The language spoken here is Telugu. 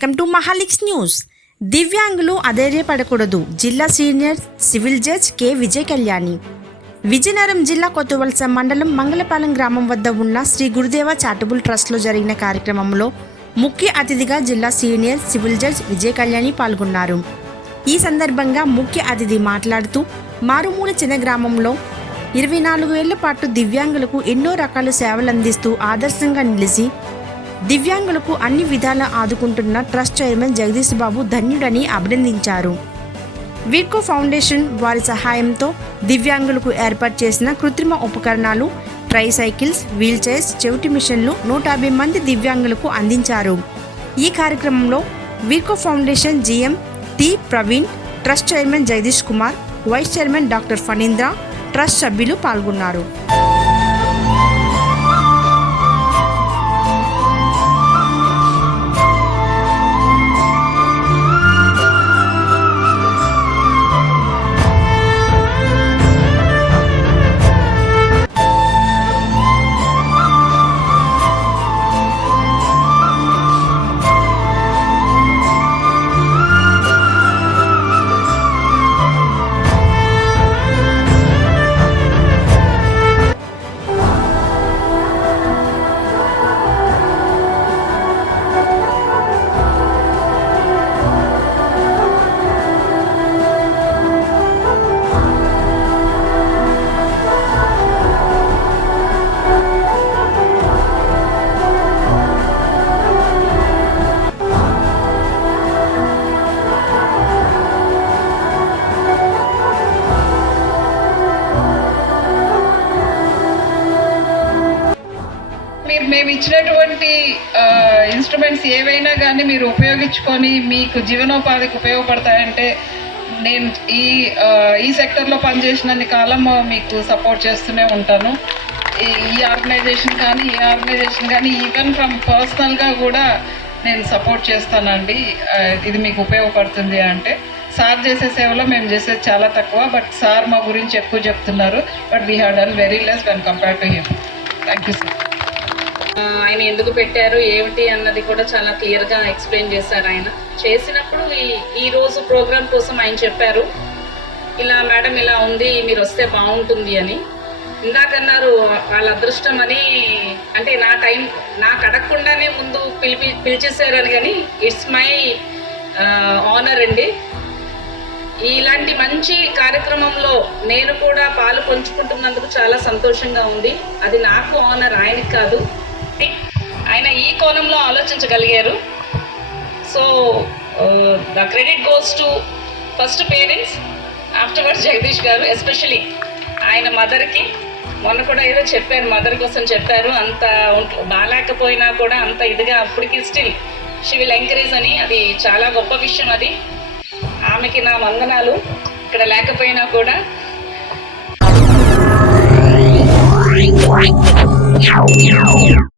Welcome to మహాలిక్స్ news. దివ్యాంగులు అధైర్యపడకూడదు. జిల్లా senior civil judge K. Vijay Kalyani. Vizianagaram జిల్లా కొత్తవలస మండలం మంగళపాలెం గ్రామం వద్ద ఉన్న శ్రీ గురుదేవ చారిటబుల్ ట్రస్ట్లో జరిగిన కార్యక్రమంలో ముఖ్య అతిథిగా జిల్లా senior civil judge Vijaya Kalyani పాల్గొన్నారు. ఈ సందర్భంగా ముఖ్య అతిథి మాట్లాడుతూ మారుమూల చిన్న గ్రామంలో ఇరవై నాలుగు ఏళ్ళ పాటు దివ్యాంగులకు ఎన్నో రకాల సేవలు అందిస్తూ ఆదర్శంగా నిలిచి దివ్యాంగులకు అన్ని విధాలా ఆదుకుంటున్న ట్రస్ట్ చైర్మన్ జగదీష్ బాబు ధన్యుడని అభినందించారు. వీర్కో ఫౌండేషన్ వారి సహాయంతో దివ్యాంగులకు ఏర్పాటు చేసిన కృత్రిమ ఉపకరణాలు ట్రై సైకిల్స్ వీల్ చైర్స్ చెవిటి మిషన్లు నూట యాభై మంది దివ్యాంగులకు అందించారు. ఈ కార్యక్రమంలో Virco foundation GM T Praveen trust chairman Jagadish Kumar vice chairman doctor Phanindra trust సభ్యులు పాల్గొన్నారు. మీరు మేము ఇచ్చినటువంటి ఇన్స్ట్రుమెంట్స్ ఏవైనా కానీ మీరు ఉపయోగించుకొని మీకు జీవనోపాధికి ఉపయోగపడతాయంటే నేను ఈ ఈ సెక్టర్లో పనిచేసినన్ని కాలం మీకు సపోర్ట్ చేస్తూనే ఉంటాను. ఈ ఈ ఆర్గనైజేషన్ కానీ ఈ ఆర్గనైజేషన్ కానీ ఈవెన్ ఫ్రమ్ పర్సనల్గా కూడా నేను సపోర్ట్ చేస్తానండి. ఇది మీకు ఉపయోగపడుతుంది అంటే సార్ చేసే సేవలో మేము చేసేది చాలా తక్కువ బట్ సార్ మా గురించి ఎక్కువ చెప్తున్నారు. But we have done very less when compare to him thank you sir ఆయన ఎందుకు పెట్టారు ఏమిటి అన్నది కూడా చాలా క్లియర్గా ఎక్స్ప్లెయిన్ చేశారు ఆయన. చేసినప్పుడు ఈ ఈరోజు రోజు ప్రోగ్రామ్ కోసం ఆయన చెప్పారు ఇలా మేడం ఇలా ఉంది మీరు వస్తే బాగుంటుంది అని. ఇందాకన్నారు వాళ్ళ అదృష్టం అని అంటే నా టైం నాకు అడగకుండానే ముందు పిలిపి పిలిచేసారని కానీ ఇట్స్ మై ఆనర్ అండి. ఇలాంటి మంచి కార్యక్రమంలో నేను కూడా పాలు పంచుకుంటున్నందుకు చాలా సంతోషంగా ఉంది. అది నాకు ఆనర్ ఆయనకి కాదు. ఆయన ఈ కోణంలో ఆలోచించగలిగారు. So the credit goes to first parents afterwards Jagadish garu especially ఆయన మదర్కి మొన్న కూడా ఏదో చెప్పారు మదర్ కోసం చెప్పారు అంత బాగాలేకపోయినా కూడా అంత ఇదిగా అప్పటికి స్టిల్ షీ విల్ ఎంకరేజ్ అని అది చాలా గొప్ప విషయం అది. ఆమెకి నా వందనాలు ఇక్కడ లేకపోయినా కూడా. Meow.